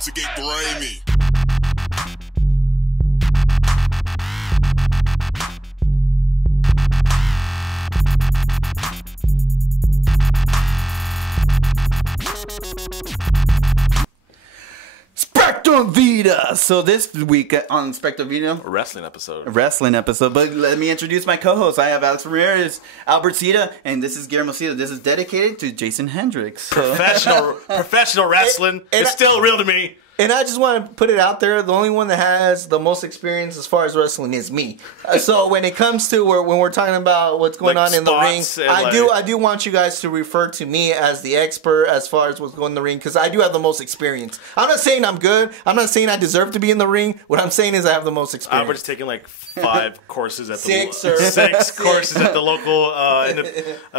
to get grimy. Spectrum Vida. So this week on Spectrum Vida, A wrestling episode. But let me introduce my co-hosts. I have Alex Ramirez, Albert Cena, and this is Guillermo Cena. This is dedicated to Jason Hendricks. Professional wrestling. It's still real to me. And I just want to put it out there, the only one that has the most experience as far as wrestling is me. So when it comes to when we're talking about what's going on in the ring, I do want you guys to refer to me as the expert as far as what's going in the ring, because I do have the most experience. I'm not saying I'm good. I'm not saying I deserve to be in the ring. What I'm saying is I have the most experience. Albert's taking like 5 courses at the Six courses at the local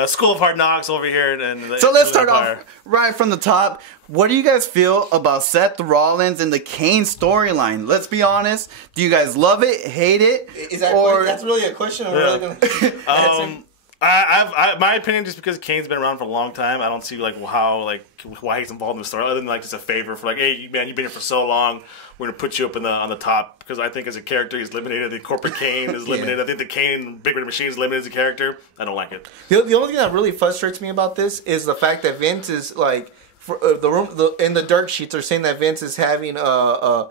School of Hard Knocks over here. So let's start off right from the top. What do you guys feel about Seth Rollins and the Kane storyline? Let's be honest. Do you guys love it, hate it? That's really a question I'm really going to answer? My opinion, just because Kane's been around for a long time, I don't see why he's involved in the story, other than just a favor for hey man, you've been here for so long, we're gonna put you up on the top, because I think as a character he's limited. The corporate Kane is limited. I think the Kane Big Red Machine is limited as a character. I don't like it. The only thing that really frustrates me about this is the fact that Vince is in the dirt sheets are saying that Vince is having a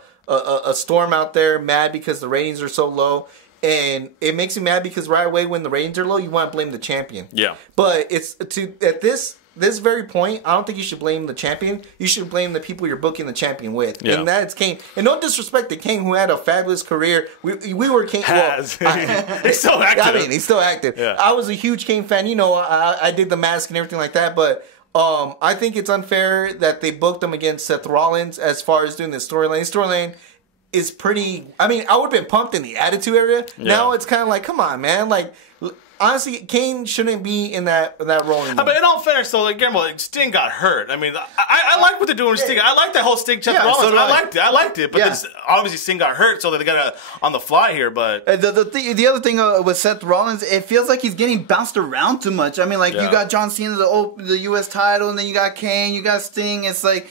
storm out there, mad because the ratings are so low. And it makes you mad because right away when the ratings are low, you want to blame the champion. Yeah. But at this very point, I don't think you should blame the champion. You should blame the people you're booking the champion with. Yeah. And that's Kane. And no disrespect to Kane, who had a fabulous career. We were Kane. He's still active. I mean, he's still active. Yeah. I was a huge Kane fan. You know, I did the mask and everything like that. But I think it's unfair that they booked him against Seth Rollins as far as doing the storyline. Storyline is pretty. I mean, I would have been pumped in the Attitude Era. Yeah. Now it's kind of like, come on, man. Like, honestly, Kane shouldn't be in that role anymore. I mean, in all fairness, though, Guillermo, Sting got hurt. I mean, I like what they're doing with Sting. I like that whole Sting Seth Rollins. So I liked it. But obviously Sting got hurt, so they got on the fly here. But the other thing with Seth Rollins, it feels like he's getting bounced around too much. I mean, you got John Cena, the U.S. title, and then you got Kane, you got Sting. It's like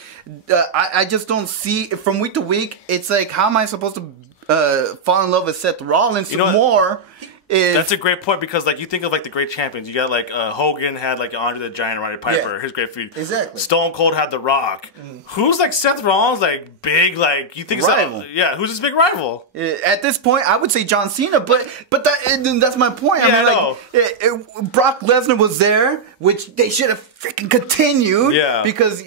I just don't see from week to week. It's like, how am I supposed to fall in love with Seth Rollins more? That's a great point, because you think of the great champions. You got Hogan had Andre the Giant, Roddy Piper, his great feud. Exactly. Stone Cold had The Rock. Who's Seth Rollins big you think rival? Who's his big rival? At this point, I would say John Cena, but that's my point. I mean, Brock Lesnar was there, which they should have freaking continued. Yeah. Because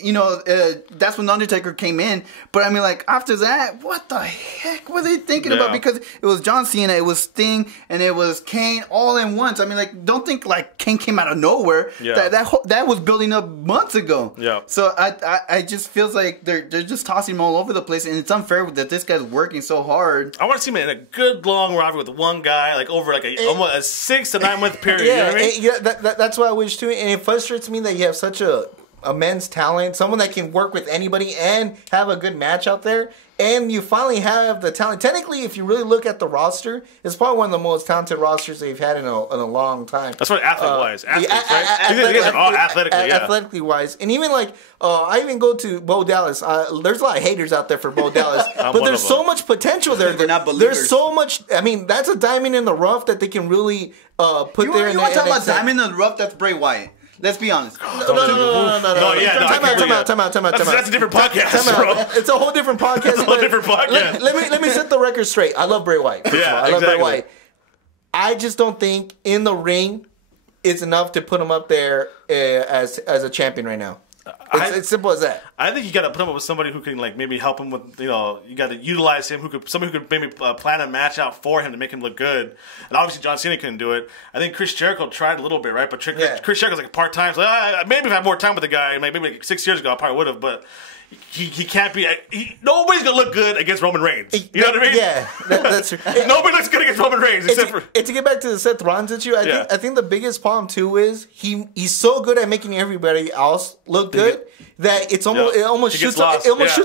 that's when the Undertaker came in. But I mean, after that, what the heck were they thinking about? Because it was John Cena, it was Sting, and it was Kane all in once. I mean, don't think Kane came out of nowhere. Yeah. That was building up months ago. Yeah. So I just feels like they're just tossing him all over the place, and it's unfair that this guy's working so hard. I want to see him in a good long rivalry with one guy, over almost a 6 to 9 month period. Yeah, you know what I mean? That's what I wish too, and it frustrates me that you have such a immense talent, someone that can work with anybody and have a good match out there. And you finally have the talent. Technically, if you really look at the roster, it's probably one of the most talented rosters they've had in a long time. That's what athlete-wise. Athletically wise. And even I even go to Bo Dallas. There's a lot of haters out there for Bo Dallas. But there's so much potential there. There's so much. I mean, that's a diamond in the rough that they can really put there. You want to talk about diamond in the rough? That's Bray Wyatt. Let's be honest. No. Time out. That's a different podcast, bro. It's a whole different podcast. It's a whole different podcast. Let me set the record straight. I love Bray Wyatt. I love Bray Wyatt. I just don't think in the ring it's enough to put him up there as a champion right now. It's simple as that. I think you got to put him up with somebody who can maybe help him with you got to utilize him, somebody who could maybe plan a match out for him to make him look good. And obviously John Cena couldn't do it. I think Chris Jericho tried a little bit, right? But Chris Jericho's part time. So maybe if I had more time with the guy, maybe 6 years ago I probably would have. But he can't be. Nobody's gonna look good against Roman Reigns. You know what I mean? Yeah, that's true. Nobody looks good against Roman Reigns except for. To get back to the Seth Rollins issue, I think the biggest problem too is he's so good at making everybody else look good that it almost shoots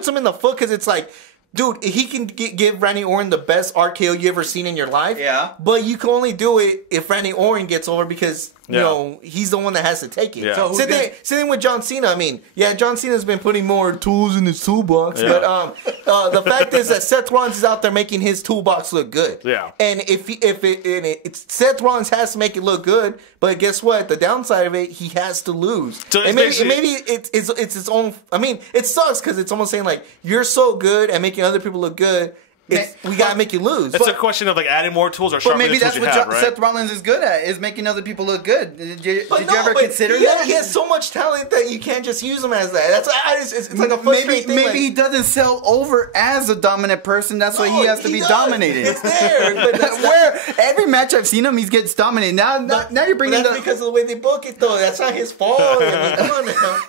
him in the foot, because it's like, dude, he can give Randy Orton the best RKO you ever seen in your life. Yeah. But you can only do it if Randy Orton gets over, because you know, he's the one that has to take it. Yeah. So same thing with John Cena. I mean, yeah, John Cena's been putting more tools in his toolbox, but the fact is that Seth Rollins is out there making his toolbox look good. Yeah. And it's Seth Rollins has to make it look good, but guess what? The downside of it, he has to lose. So and maybe it's its own. I mean, it sucks because it's almost saying like you're so good at making other people look good. We gotta make you lose. It's a question of like adding more tools or sharpening the tools you have, right? Maybe that's what Seth Rollins is good at, is making other people look good. Did you ever consider that? He has so much talent that you can't just use him as that. It's like a frustrating thing. Maybe he doesn't sell over as a dominant person. That's why he has to be dominated. It's there. But where every match I've seen him, he gets dominated. Now you're bringing that's because of the way they book it, though. That's not his fault. I mean, come on now.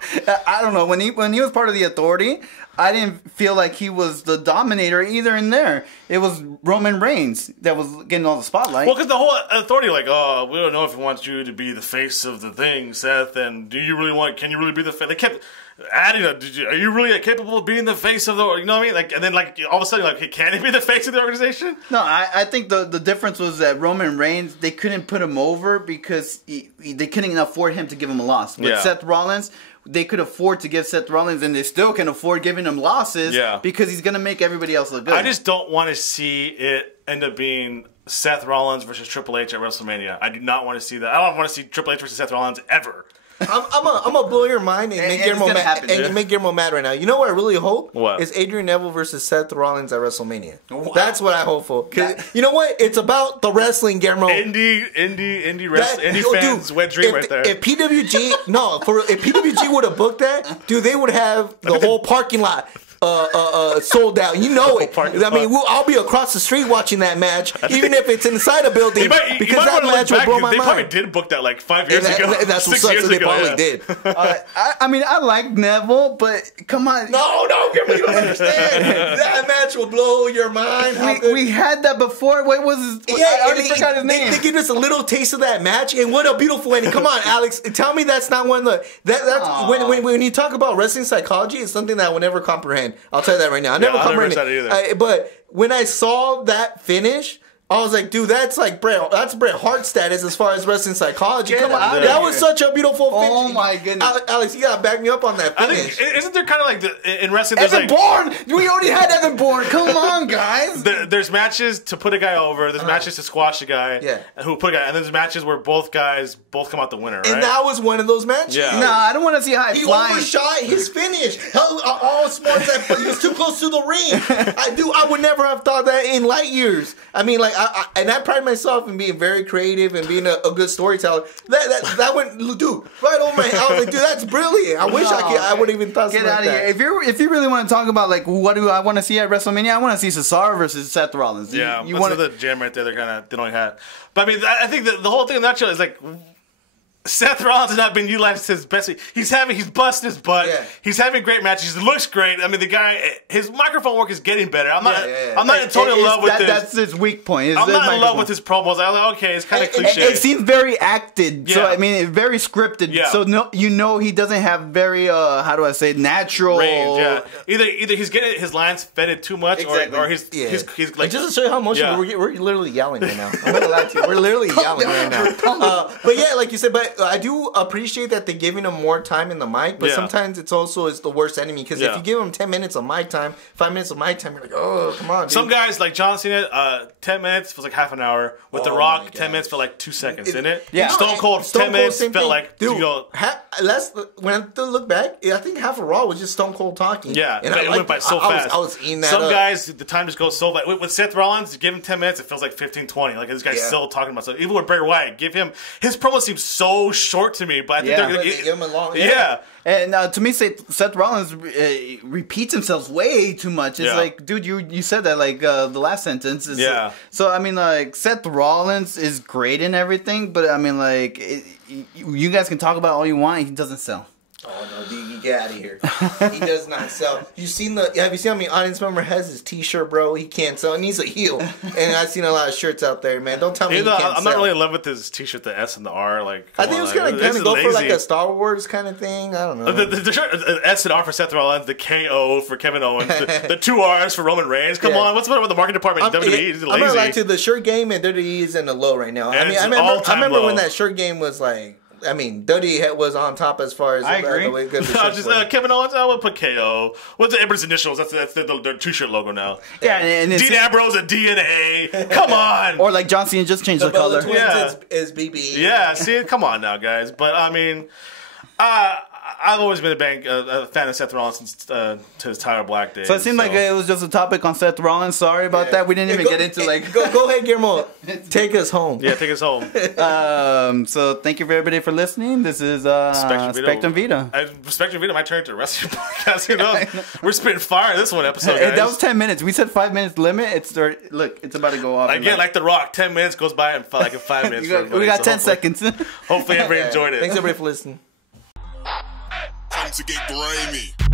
I don't know. When he was part of the Authority, I didn't feel like he was the dominator either in there. It was Roman Reigns that was getting all the spotlight. Well, because the whole Authority, like, oh, we don't know if we want you to be the face of the thing, Seth, and can you really be the face? They kept adding, are you really capable of being the face of the, you know what I mean? Like, and then, like, all of a sudden, like, hey, can he be the face of the organization? No, I think the difference was that Roman Reigns, they couldn't put him over because they couldn't afford him to give him a loss. With Seth Rollins, they could afford to give Seth Rollins, and they still can afford giving him losses because he's going to make everybody else look good. I just don't want to see it end up being Seth Rollins versus Triple H at WrestleMania. I do not want to see that. I don't want to see Triple H versus Seth Rollins ever. I'm gonna blow your mind and make Guillermo mad right now. You know what I really hope? What? Is Adrian Neville versus Seth Rollins at WrestleMania. Wow. That's what I hope for. Cause you know what? It's about the wrestling, Guillermo. Indie fans' wet dream right there. If PWG would have booked that, dude, they would have the whole parking lot sold out. You know it. I mean, I'll be across the street watching that match, even if it's inside a building, because that match will blow my mind. They probably did book that like 5 years ago. That's what sucks. They probably did. I mean, I like Neville, but come on. No, you don't understand. That match will blow your mind. We had that before. What was his? I already forgot his name. They give us a little taste of that match, and what a beautiful ending. Come on, Alex, tell me that's not one of the that's when you talk about wrestling psychology, it's something that I will never comprehend. I'll tell you that right now. I never comprehend it. But when I saw that finish, I was like, dude, that's like Bret Hart status as far as wrestling psychology. Come on, that was such a beautiful finish. Oh my goodness, Alex, you gotta back me up on that finish. I think, isn't there kind of like in wrestling? Evan Bourne, we already had Evan Bourne. Come on, guys. There's matches to put a guy over. There's matches to squash a guy. Yeah. Who put a guy, and there's matches where both guys come out the winner. Right? And that was one of those matches. Yeah. No, I don't want to see high flying. He overshot his finish. All sports that he was too close to the ring. I would never have thought that in light years. I mean, like, I pride myself in being very creative and being a good storyteller. That went, dude, right over my head. I was like, dude, that's brilliant. I wish I would have even thought something like that. Get out of here. If you really want to talk about, like, what do I want to see at WrestleMania, I want to see Cesaro versus Seth Rollins. Yeah, you want the gym right there. They don't have. But I mean, I think the whole thing in that show is like, Seth Rollins has not been utilized to his best. He's busting his butt. Yeah. He's having great matches. He looks great. I mean, the guy, his microphone work is getting better. I'm not in total love with this. That's his weak point. I'm not in love with his promos. I'm like, okay, it's kind of cliche. It seems very acted. Yeah. So I mean, it's very scripted. Yeah. So he doesn't have very how do I say, natural range. Yeah. Either he's getting his lines fed too much, or he's like, just to show you how emotional we're literally yelling right now. I'm not gonna lie to you. We're literally yelling right now. But yeah, like you said, but I do appreciate that they're giving him more time in the mic, but sometimes it's the worst enemy, because if you give him 10 minutes of mic time, 5 minutes of mic time, you're like, oh, come on, dude. Some guys, like John Cena, 10 minutes feels like half an hour. With The Rock, 10 minutes felt like 2 seconds, didn't it? Yeah. Stone Cold, 10 minutes felt like, dude, when I look back, I think half of Raw was just Stone Cold talking. Yeah, and it went by so fast. I was eating that Some guys, the time just goes so fast. With Seth Rollins, give him 10 minutes, it feels like 15, 20. Like, this guy's still talking about stuff. Even with Bray Wyatt, his promo seems so short to me, but I think they're going to give him a long. Yeah. And to me, Seth Rollins repeats himself way too much. It's like, dude, you said that, like, the last sentence. So, I mean, like, Seth Rollins is great and everything, but, I mean, like, you guys can talk about all you want, he doesn't sell. Oh no, dude, get out of here. He does not sell. Have you seen how many audience member has his t-shirt, bro? He can't sell, and he's a heel. And I've seen a lot of shirts out there, man. Don't tell me he can't sell. I'm not really in love with his t-shirt, the S and the R. Like, I think it was gonna go for like a Star Wars kind of thing. I don't know. The shirt, S and R for Seth Rollins, the KO for Kevin Owens, the 2 R's for Roman Reigns. Come on, what's the matter with the marketing department in WWE? He's lazy. I'm not like to the shirt game and WWE is in the low right now. And I remember when that shirt game was like. I mean, WWE was on top as far as I agree. The way good the Kevin Owens, I would put KO. What's Everett's initials? That's their t-shirt logo now. Yeah, and Dean Ambrose and DNA. Come on. Or like John Cena just changed the color. Twins is BB. Yeah, see, come on now, guys. But I mean, I've always been a fan of Seth Rollins since to his Tyler Black days. So it seemed like it was just a topic on Seth Rollins. Sorry about that. We didn't even get into like. Go ahead, Guillermo. Take us home. Yeah, take us home. So thank you for everybody for listening. This is Spectrum Vida. Spectrum Vida might turn into a wrestling podcast. Who knows? We're spitting fire this one episode, guys. That was 10 minutes. We said 5 minutes limit. It's about to go off. Again, like The Rock, 10 minutes goes by in like in 5 minutes. We got 10 seconds. Hopefully everybody enjoyed it. Thanks everybody for listening. Time to get grimy.